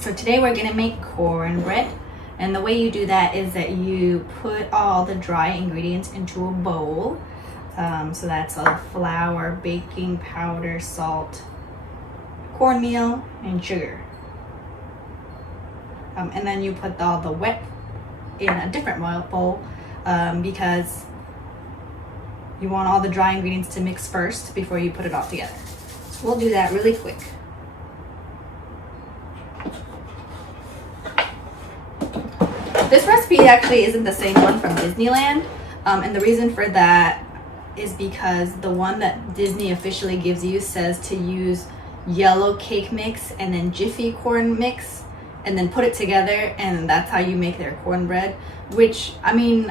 So today we're gonna make cornbread, and the way you do that is that you put all the dry ingredients into a bowl. So that's flour, baking powder, salt, cornmeal, and sugar. And then you put all the wet in a different bowl because you want all the dry ingredients to mix first before you put it all together. So we'll do that really quick. This recipe actually isn't the same one from Disneyland, and the reason for that is because the one that Disney officially gives you says to use yellow cake mix and then Jiffy corn mix and then put it together, and that's how you make their cornbread, which, I mean,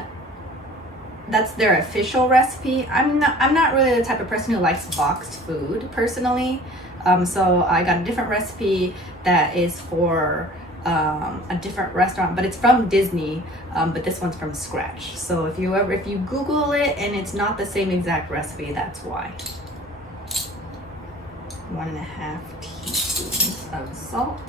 that's their official recipe. I'm not really the type of person who likes boxed food personally, so I got a different recipe that is for a different restaurant, but it's from Disney, but this one's from scratch. So if you Google it and it's not the same exact recipe, that's why. 1.5 teaspoons of salt.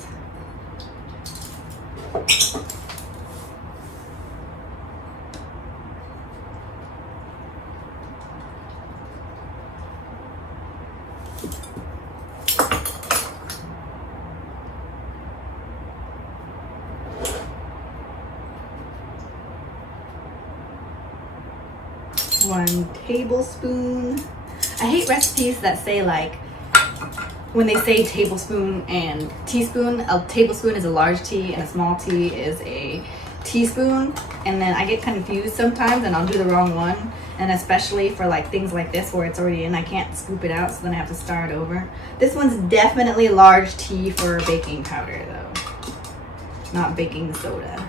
One tablespoon. I hate recipes that say, like, when they say tablespoon and teaspoon, a tablespoon is a large T and a small T is a teaspoon, and then I get confused sometimes and I'll do the wrong one, and especially for like things like this where it's already in, I can't scoop it out, so then I have to start over. This one's definitely large T for baking powder though, not baking soda.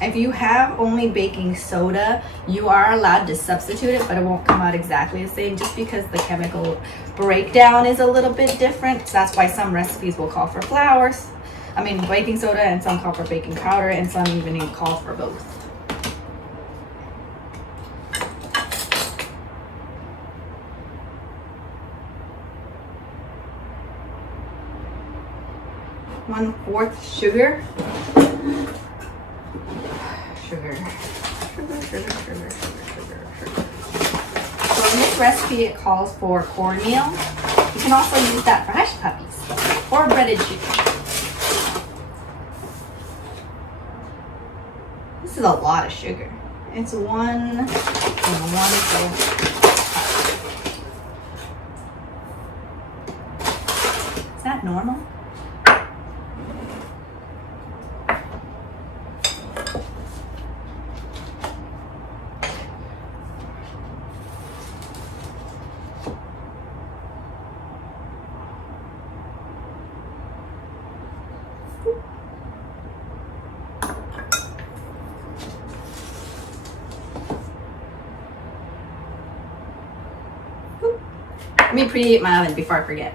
If you have only baking soda, you are allowed to substitute it, but it won't come out exactly the same just because the chemical breakdown is a little bit different. So that's why some recipes will call for baking soda, and some call for baking powder, and some even call for both. One-fourth sugar. Sugar. So in this recipe it calls for cornmeal. You can also use that for hush puppies or breaded chicken. This is a lot of sugar. It's one fourth. Is that normal? Let me preheat my oven before I forget.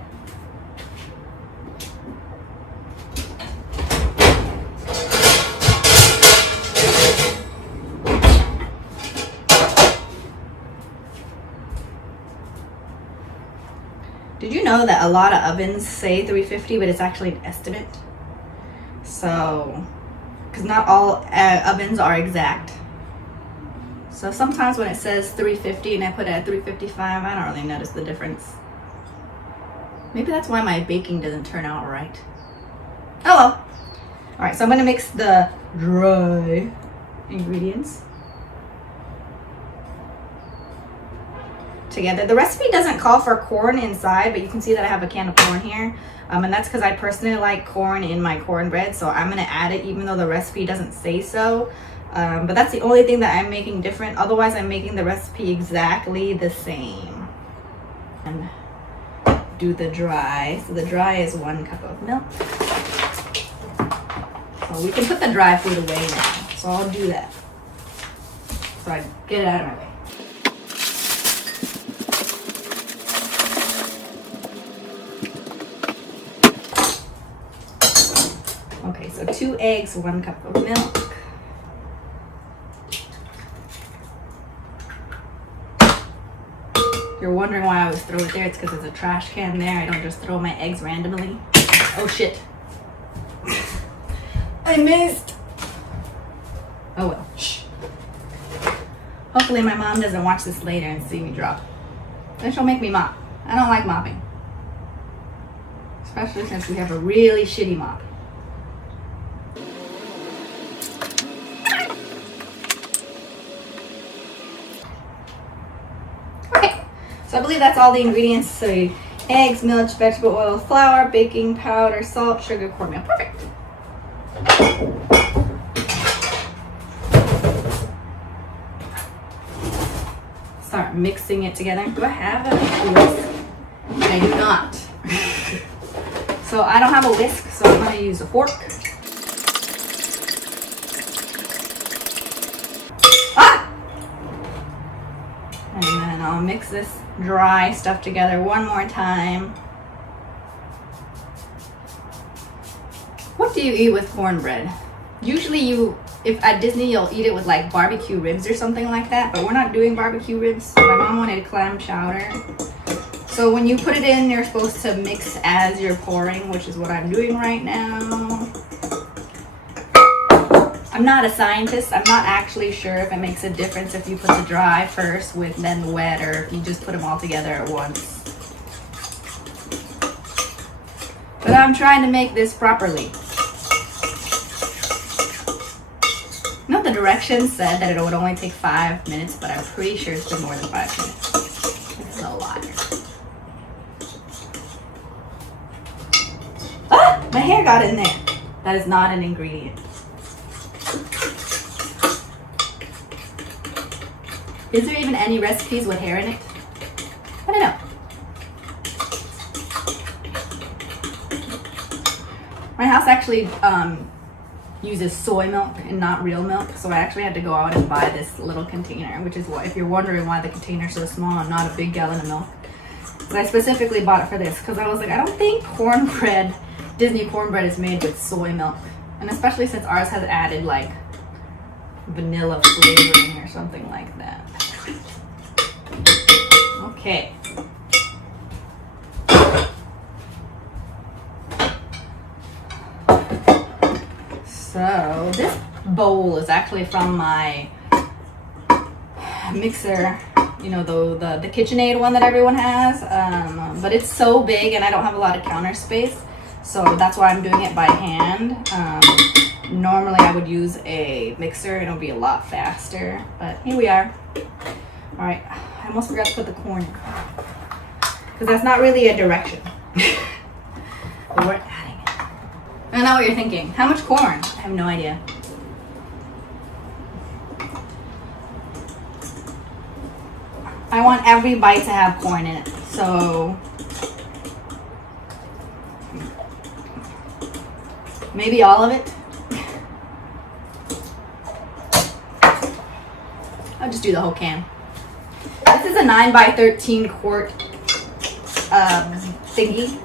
Did you know that a lot of ovens say 350, but it's actually an estimate? So, because not all ovens are exact. So sometimes when it says 350 and I put it at 355, I don't really notice the difference. Maybe that's why my baking doesn't turn out right. Oh well. All right, so I'm gonna mix the dry ingredients together. The recipe doesn't call for corn inside, but you can see that I have a can of corn here. And that's because I personally like corn in my cornbread, so I'm gonna add it even though the recipe doesn't say so. But that's the only thing that I'm making different. Otherwise, I'm making the recipe exactly the same. And do the dry. So the dry is 1 cup of milk. So we can put the dry food away now. So I'll do that. So I get it out of my way. Okay, so 2 eggs, 1 cup of milk. You're wondering why I always throw it there. It's because there's a trash can there. I don't just throw my eggs randomly. Oh shit. I missed. Oh well. Shh. Hopefully my mom doesn't watch this later and see me drop. Then she'll make me mop. I don't like mopping. Especially since we have a really shitty mop. Okay, so I believe that's all the ingredients. So eggs, milk, vegetable oil, flour, baking powder, salt, sugar, cornmeal. Perfect. Start mixing it together. Do I have a whisk? I do not. So I don't have a whisk, so I'm going to use a fork. Ah! And then I'll mix this dry stuff together one more time. What do you eat with cornbread? Usually if at Disney you'll eat it with like barbecue ribs or something like that, but we're not doing barbecue ribs. My mom wanted clam chowder. So when you put it in, you're supposed to mix as you're pouring, which is what I'm doing right now. I'm not a scientist. I'm not actually sure if it makes a difference if you put the dry first with then the wet, or if you just put them all together at once. But I'm trying to make this properly. You know, the directions said that it would only take 5 minutes, but I'm pretty sure it's been more than 5 minutes. It's a liar. Ah! My hair got in there. That is not an ingredient. Is there even any recipes with hair in it? I don't know. My house actually uses soy milk and not real milk, so I actually had to go out and buy this little container, which is why, if you're wondering why the container's so small and not a big gallon of milk. But I specifically bought it for this because I was like, I don't think cornbread, Disney cornbread, is made with soy milk, and especially since ours has added like vanilla flavoring or something like that. Okay. So this bowl is actually from my mixer, you know, the KitchenAid one that everyone has, but it's so big and I don't have a lot of counter space, so that's why I'm doing it by hand. Normally I would use a mixer, it'll be a lot faster, but here we are. All right, I almost forgot to put the corn in, because that's not really a direction. But we're adding it. I know what you're thinking. How much corn? I have no idea. I want every bite to have corn in it, so maybe all of it. I'll just do the whole can. This is a 9x13 quart thingy.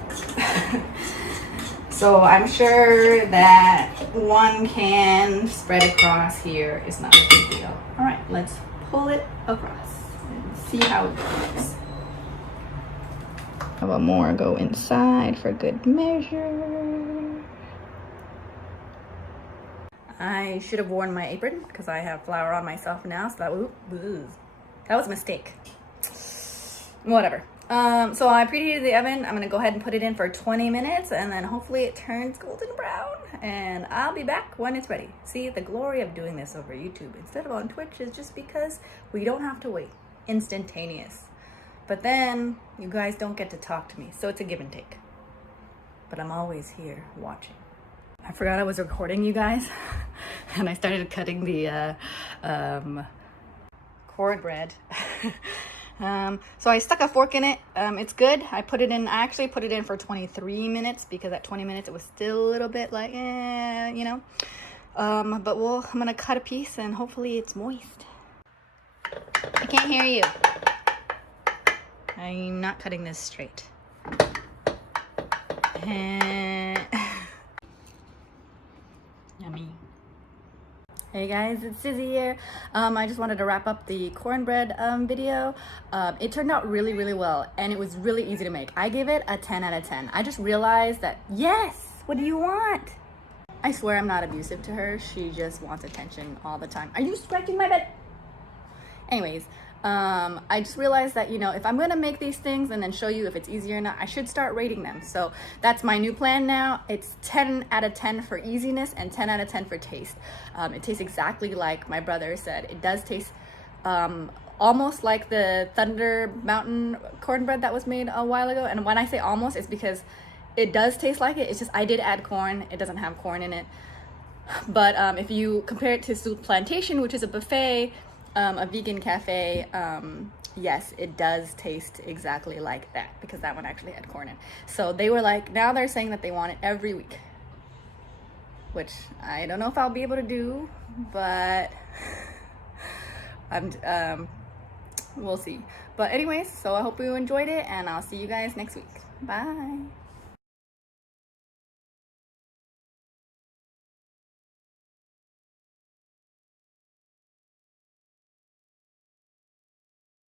So I'm sure that one can spread across here is not a big deal. All right, let's pull it across and see how it goes. How about more go inside for good measure? I should have worn my apron because I have flour on myself now, so that was a mistake. Whatever. So I preheated the oven. I'm gonna go ahead and put it in for 20 minutes, and then hopefully it turns golden brown, and I'll be back when it's ready. See, the glory of doing this over YouTube instead of on Twitch is just because we don't have to wait. Instantaneous. But then you guys don't get to talk to me, so it's a give and take. But I'm always here watching. I forgot I was recording, you guys, and I started cutting the cornbread. So I stuck a fork in it. It's good. I actually put it in for 23 minutes because at 20 minutes it was still a little bit like, you know. But I'm gonna cut a piece and hopefully it's moist. I can't hear you. I'm not cutting this straight. Yummy. Hey guys, it's Tizzy here. I just wanted to wrap up the cornbread video. It turned out really, really well, and it was really easy to make. I gave it a 10 out of 10. I just realized that, yes, what do you want? I swear I'm not abusive to her. She just wants attention all the time. Are you scratching my bed? Anyways, I just realized that, you know, if I'm gonna make these things and then show you if it's easy or not, I should start rating them. So that's my new plan now. It's 10 out of 10 for easiness and 10 out of 10 for taste. It tastes exactly like my brother said. It does taste almost like the Thunder Mountain cornbread that was made a while ago. And when I say almost, it's because it does taste like it. It's just I did add corn. It doesn't have corn in it. But if you compare it to Soup Plantation, which is a buffet, a vegan cafe, yes, it does taste exactly like that because that one actually had corn in. So they were like, now they're saying that they want it every week, which I don't know if I'll be able to do, but we'll see. But anyways, so I hope you enjoyed it, and I'll see you guys next week. Bye.